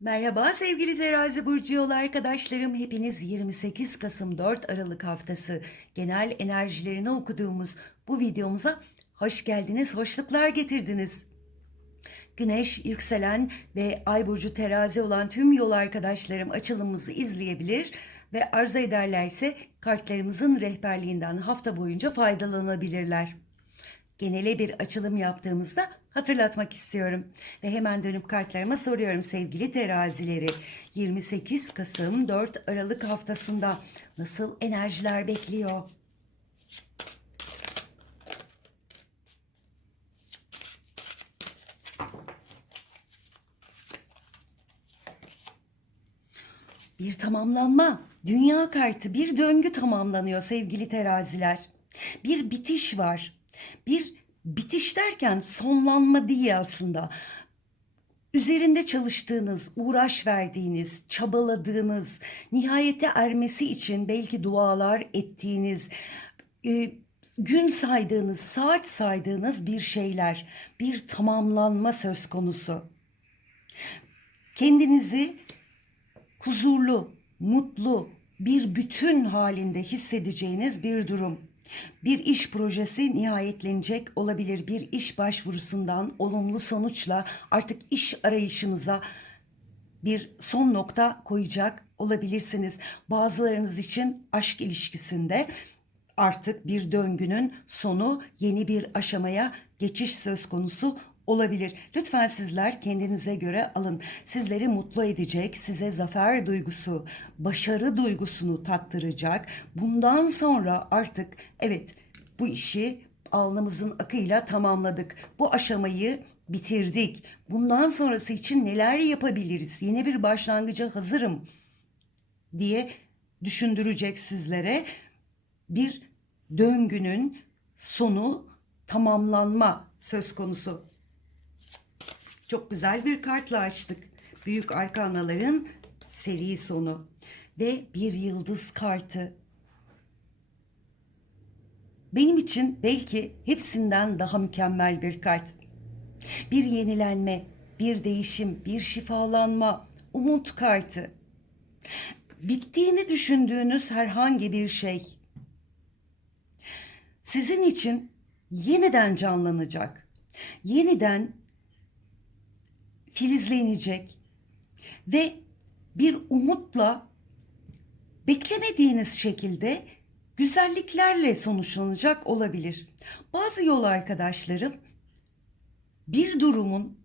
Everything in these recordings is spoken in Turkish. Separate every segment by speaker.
Speaker 1: Merhaba sevgili terazi burcu yol arkadaşlarım. Hepiniz 28 Kasım 4 Aralık haftası genel enerjilerini okuduğumuz bu videomuza hoş geldiniz, hoşluklar getirdiniz. Güneş, yükselen ve ay burcu terazi olan tüm yol arkadaşlarım açılımımızı izleyebilir ve arzu ederlerse kartlarımızın rehberliğinden hafta boyunca faydalanabilirler genele bir açılım yaptığımızda hatırlatmak istiyorum. Ve hemen dönüp kartlarıma soruyorum sevgili terazileri. 28 Kasım 4 Aralık haftasında nasıl enerjiler bekliyor? Bir tamamlanma, dünya kartı, bir döngü tamamlanıyor sevgili teraziler. Bir bitiş var. Bir bitiş derken sonlanma değil aslında. Üzerinde çalıştığınız, uğraş verdiğiniz, çabaladığınız, nihayete ermesi için belki dualar ettiğiniz, e, gün saydığınız, saat saydığınız bir şeyler, bir tamamlanma söz konusu. Kendinizi huzurlu, mutlu, bir bütün halinde hissedeceğiniz bir durum. Bir iş projesi nihayetlenecek olabilir. Bir iş başvurusundan olumlu sonuçla artık iş arayışınıza bir son nokta koyacak olabilirsiniz. Bazılarınız için aşk ilişkisinde artık bir döngünün sonu yeni bir aşamaya geçiş söz konusu olabilir. Lütfen sizler kendinize göre alın. Sizleri mutlu edecek, size zafer duygusu, başarı duygusunu tattıracak. Bundan sonra artık evet bu işi alnımızın akıyla tamamladık. Bu aşamayı bitirdik. Bundan sonrası için neler yapabiliriz? Yeni bir başlangıca hazırım diye düşündürecek sizlere bir döngünün sonu tamamlanma söz konusu. Çok güzel bir kartla açtık. Büyük arkanaların seri sonu ve bir yıldız kartı. Benim için belki hepsinden daha mükemmel bir kart. Bir yenilenme, bir değişim, bir şifalanma, umut kartı. Bittiğini düşündüğünüz herhangi bir şey sizin için yeniden canlanacak. Yeniden filizlenecek ve bir umutla beklemediğiniz şekilde güzelliklerle sonuçlanacak olabilir. Bazı yol arkadaşlarım bir durumun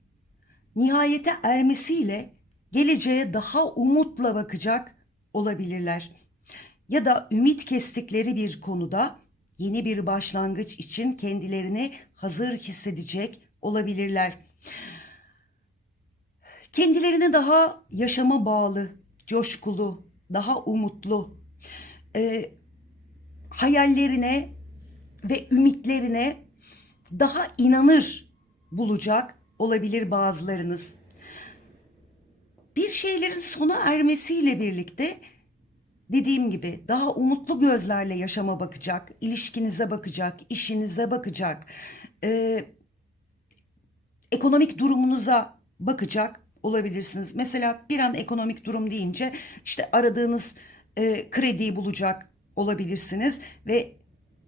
Speaker 1: nihayete ermesiyle geleceğe daha umutla bakacak olabilirler. Ya da ümit kestikleri bir konuda yeni bir başlangıç için kendilerini hazır hissedecek olabilirler kendilerini daha yaşama bağlı, coşkulu, daha umutlu, e, hayallerine ve ümitlerine daha inanır bulacak olabilir bazılarınız. Bir şeylerin sona ermesiyle birlikte dediğim gibi daha umutlu gözlerle yaşama bakacak, ilişkinize bakacak, işinize bakacak, e, ekonomik durumunuza bakacak olabilirsiniz. Mesela bir an ekonomik durum deyince işte aradığınız e, krediyi bulacak olabilirsiniz ve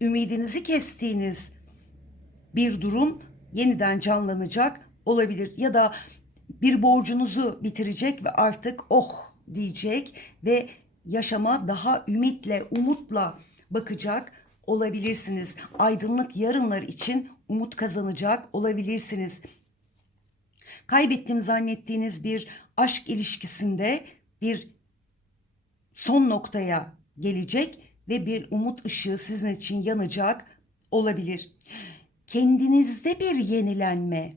Speaker 1: ümidinizi kestiğiniz bir durum yeniden canlanacak olabilir ya da bir borcunuzu bitirecek ve artık oh diyecek ve yaşama daha ümitle, umutla bakacak olabilirsiniz. Aydınlık yarınlar için umut kazanacak olabilirsiniz kaybettim zannettiğiniz bir aşk ilişkisinde bir son noktaya gelecek ve bir umut ışığı sizin için yanacak olabilir. Kendinizde bir yenilenme,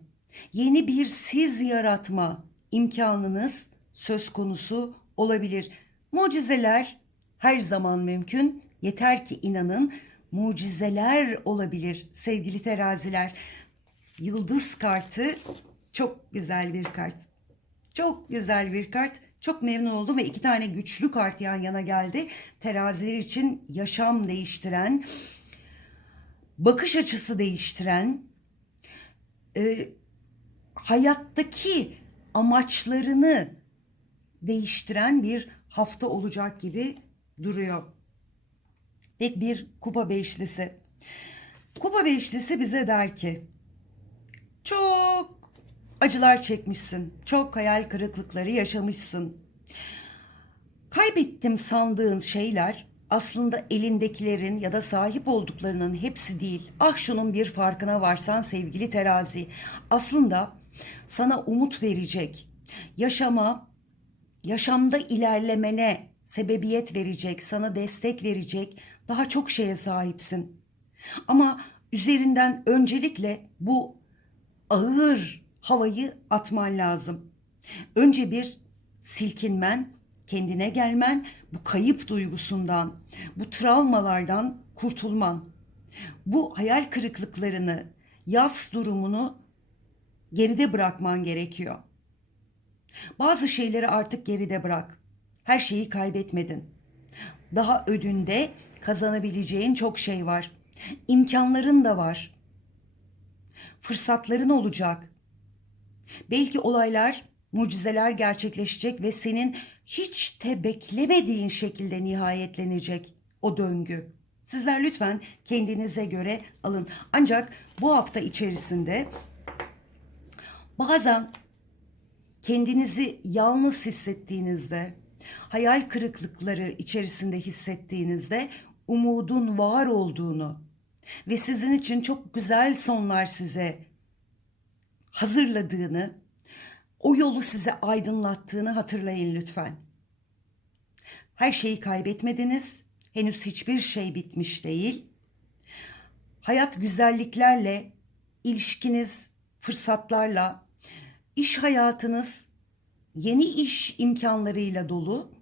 Speaker 1: yeni bir siz yaratma imkanınız söz konusu olabilir. Mucizeler her zaman mümkün. Yeter ki inanın mucizeler olabilir sevgili teraziler. Yıldız kartı çok güzel bir kart. Çok güzel bir kart. Çok memnun oldum ve iki tane güçlü kart yan yana geldi. Teraziler için yaşam değiştiren, bakış açısı değiştiren, e, hayattaki amaçlarını değiştiren bir hafta olacak gibi duruyor. Ve bir kupa beşlisi. Kupa beşlisi bize der ki çok acılar çekmişsin. Çok hayal kırıklıkları yaşamışsın. Kaybettim sandığın şeyler aslında elindekilerin ya da sahip olduklarının hepsi değil. Ah şunun bir farkına varsan sevgili terazi. Aslında sana umut verecek, yaşama, yaşamda ilerlemene sebebiyet verecek, sana destek verecek daha çok şeye sahipsin. Ama üzerinden öncelikle bu ağır havayı atman lazım. Önce bir silkinmen, kendine gelmen, bu kayıp duygusundan, bu travmalardan kurtulman. Bu hayal kırıklıklarını, yas durumunu geride bırakman gerekiyor. Bazı şeyleri artık geride bırak. Her şeyi kaybetmedin. Daha ödünde kazanabileceğin çok şey var. İmkanların da var. Fırsatların olacak. Belki olaylar, mucizeler gerçekleşecek ve senin hiç de beklemediğin şekilde nihayetlenecek o döngü. Sizler lütfen kendinize göre alın. Ancak bu hafta içerisinde bazen kendinizi yalnız hissettiğinizde, hayal kırıklıkları içerisinde hissettiğinizde umudun var olduğunu ve sizin için çok güzel sonlar size hazırladığını, o yolu size aydınlattığını hatırlayın lütfen. Her şeyi kaybetmediniz. Henüz hiçbir şey bitmiş değil. Hayat güzelliklerle, ilişkiniz fırsatlarla, iş hayatınız yeni iş imkanlarıyla dolu.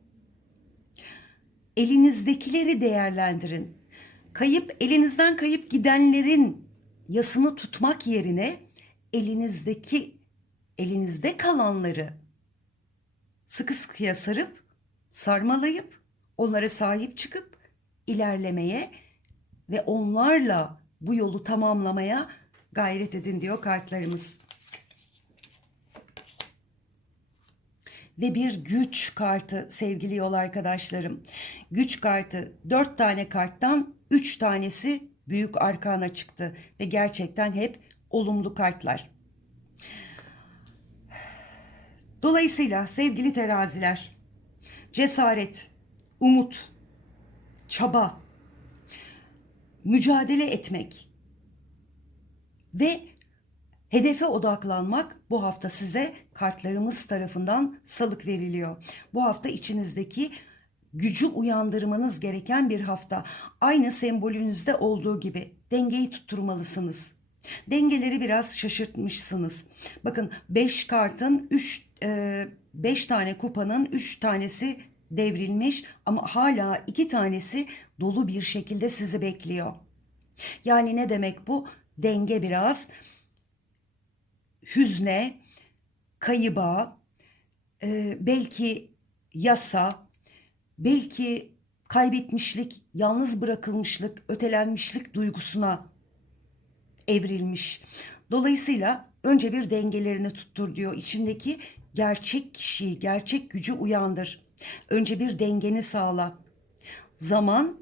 Speaker 1: Elinizdekileri değerlendirin. Kayıp elinizden kayıp gidenlerin yasını tutmak yerine elinizdeki elinizde kalanları sıkı sıkıya sarıp sarmalayıp onlara sahip çıkıp ilerlemeye ve onlarla bu yolu tamamlamaya gayret edin diyor kartlarımız. Ve bir güç kartı sevgili yol arkadaşlarım. Güç kartı dört tane karttan üç tanesi büyük arkana çıktı ve gerçekten hep olumlu kartlar. Dolayısıyla sevgili teraziler, cesaret, umut, çaba, mücadele etmek ve hedefe odaklanmak bu hafta size kartlarımız tarafından salık veriliyor. Bu hafta içinizdeki gücü uyandırmanız gereken bir hafta. Aynı sembolünüzde olduğu gibi dengeyi tutturmalısınız. Dengeleri biraz şaşırtmışsınız. Bakın 5 kartın 3 5 tane kupanın 3 tanesi devrilmiş ama hala 2 tanesi dolu bir şekilde sizi bekliyor. Yani ne demek bu? Denge biraz hüzne, kayıba, e, belki yasa, belki kaybetmişlik, yalnız bırakılmışlık, ötelenmişlik duygusuna evrilmiş. Dolayısıyla önce bir dengelerini tuttur diyor. İçindeki gerçek kişiyi, gerçek gücü uyandır. Önce bir dengeni sağla. Zaman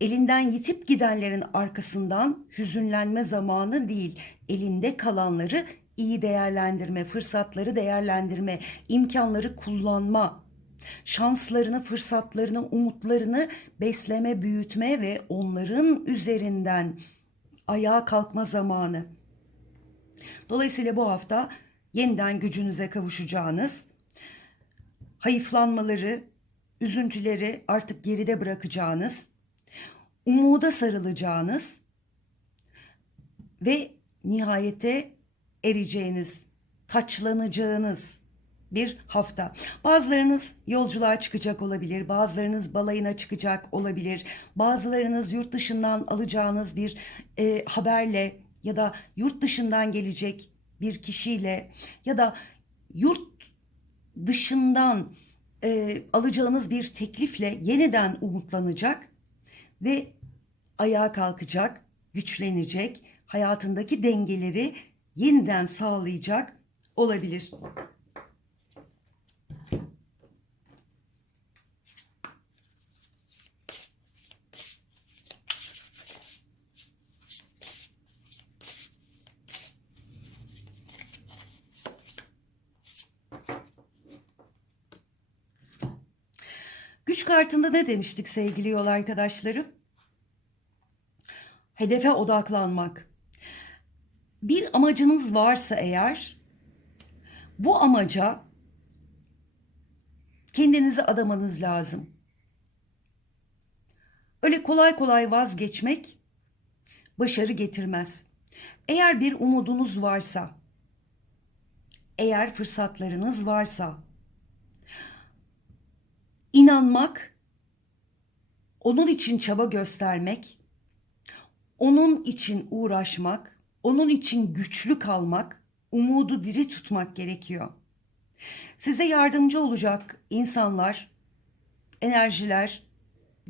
Speaker 1: elinden yitip gidenlerin arkasından hüzünlenme zamanı değil, elinde kalanları iyi değerlendirme, fırsatları değerlendirme, imkanları kullanma, şanslarını, fırsatlarını, umutlarını besleme, büyütme ve onların üzerinden ayağa kalkma zamanı. Dolayısıyla bu hafta yeniden gücünüze kavuşacağınız, hayıflanmaları, üzüntüleri artık geride bırakacağınız, umuda sarılacağınız ve nihayete ereceğiniz, taçlanacağınız bir hafta. Bazılarınız yolculuğa çıkacak olabilir, bazılarınız balayına çıkacak olabilir, bazılarınız yurt dışından alacağınız bir e, haberle ya da yurt dışından gelecek bir kişiyle ya da yurt dışından e, alacağınız bir teklifle yeniden umutlanacak ve ayağa kalkacak, güçlenecek, hayatındaki dengeleri yeniden sağlayacak olabilir. Güç kartında ne demiştik sevgili yol arkadaşlarım? Hedefe odaklanmak. Bir amacınız varsa eğer bu amaca kendinizi adamanız lazım. Öyle kolay kolay vazgeçmek başarı getirmez. Eğer bir umudunuz varsa, eğer fırsatlarınız varsa, inanmak, onun için çaba göstermek, onun için uğraşmak, onun için güçlü kalmak, umudu diri tutmak gerekiyor. Size yardımcı olacak insanlar, enerjiler,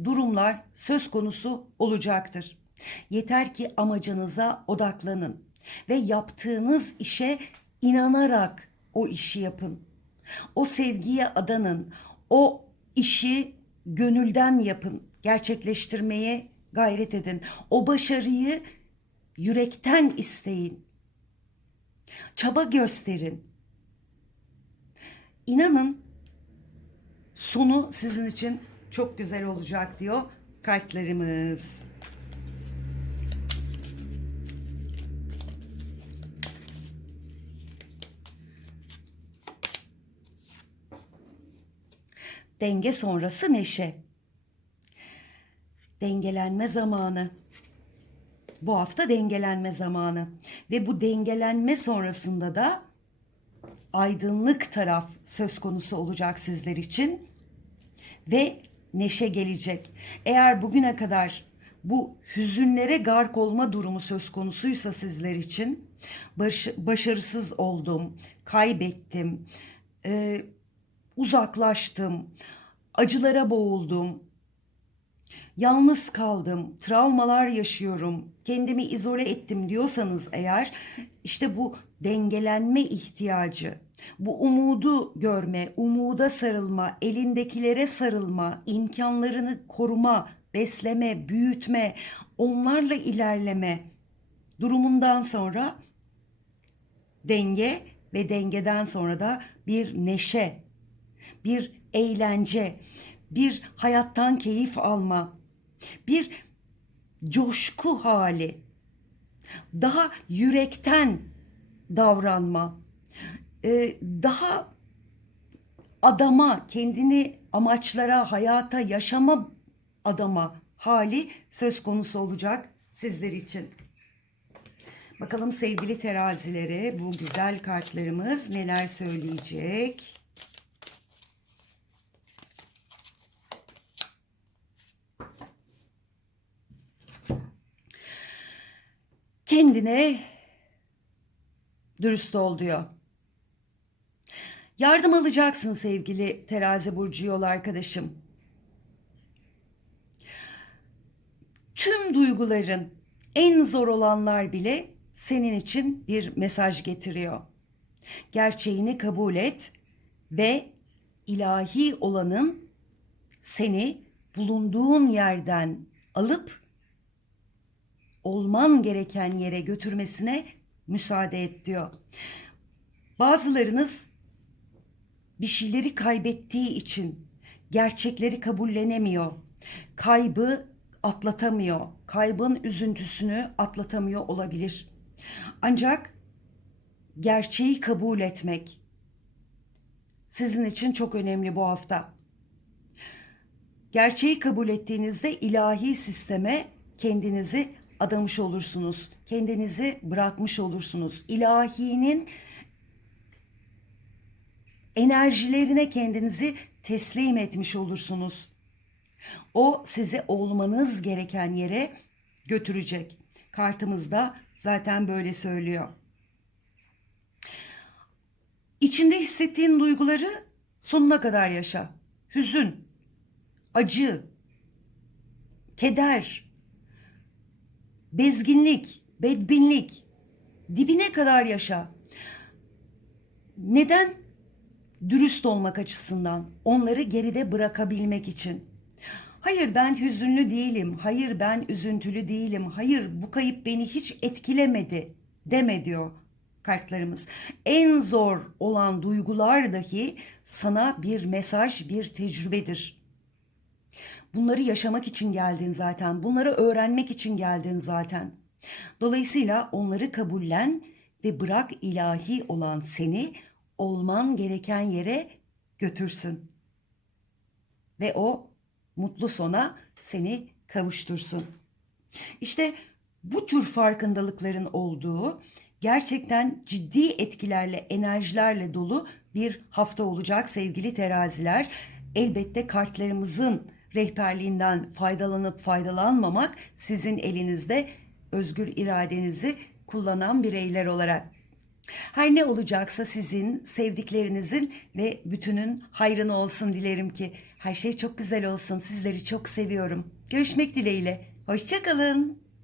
Speaker 1: durumlar söz konusu olacaktır. Yeter ki amacınıza odaklanın ve yaptığınız işe inanarak o işi yapın. O sevgiye adanın. O işi gönülden yapın. Gerçekleştirmeye gayret edin. O başarıyı yürekten isteyin. Çaba gösterin. İnanın sonu sizin için çok güzel olacak diyor kartlarımız. Denge sonrası neşe. Dengelenme zamanı. Bu hafta dengelenme zamanı ve bu dengelenme sonrasında da aydınlık taraf söz konusu olacak sizler için ve neşe gelecek. Eğer bugüne kadar bu hüzünlere gark olma durumu söz konusuysa sizler için baş, başarısız oldum, kaybettim, e, uzaklaştım, acılara boğuldum, yalnız kaldım, travmalar yaşıyorum, kendimi izole ettim diyorsanız eğer işte bu dengelenme ihtiyacı, bu umudu görme, umuda sarılma, elindekilere sarılma, imkanlarını koruma, besleme, büyütme, onlarla ilerleme durumundan sonra denge ve dengeden sonra da bir neşe, bir eğlence, bir hayattan keyif alma, bir coşku hali, daha yürekten davranma, e, daha adama, kendini amaçlara, hayata, yaşama adama hali söz konusu olacak sizler için. Bakalım sevgili terazilere bu güzel kartlarımız neler söyleyecek? Kendine dürüst ol diyor. Yardım alacaksın sevgili terazi burcu yol arkadaşım. Tüm duyguların en zor olanlar bile senin için bir mesaj getiriyor. Gerçeğini kabul et ve ilahi olanın seni bulunduğun yerden alıp olman gereken yere götürmesine müsaade et diyor. Bazılarınız bir şeyleri kaybettiği için gerçekleri kabullenemiyor. Kaybı atlatamıyor. Kaybın üzüntüsünü atlatamıyor olabilir. Ancak gerçeği kabul etmek sizin için çok önemli bu hafta. Gerçeği kabul ettiğinizde ilahi sisteme kendinizi adamış olursunuz. Kendinizi bırakmış olursunuz. İlahinin enerjilerine kendinizi teslim etmiş olursunuz. O sizi olmanız gereken yere götürecek. Kartımızda zaten böyle söylüyor. İçinde hissettiğin duyguları sonuna kadar yaşa. Hüzün, acı, keder, bezginlik, bedbinlik dibine kadar yaşa. Neden? Dürüst olmak açısından, onları geride bırakabilmek için. Hayır ben hüzünlü değilim, hayır ben üzüntülü değilim, hayır bu kayıp beni hiç etkilemedi deme diyor kartlarımız. En zor olan duygular dahi sana bir mesaj, bir tecrübedir. Bunları yaşamak için geldin zaten. Bunları öğrenmek için geldin zaten. Dolayısıyla onları kabullen ve bırak ilahi olan seni olman gereken yere götürsün. Ve o mutlu sona seni kavuştursun. İşte bu tür farkındalıkların olduğu gerçekten ciddi etkilerle, enerjilerle dolu bir hafta olacak sevgili teraziler. Elbette kartlarımızın rehberliğinden faydalanıp faydalanmamak sizin elinizde özgür iradenizi kullanan bireyler olarak. Her ne olacaksa sizin, sevdiklerinizin ve bütünün hayrına olsun dilerim ki. Her şey çok güzel olsun. Sizleri çok seviyorum. Görüşmek dileğiyle. Hoşçakalın.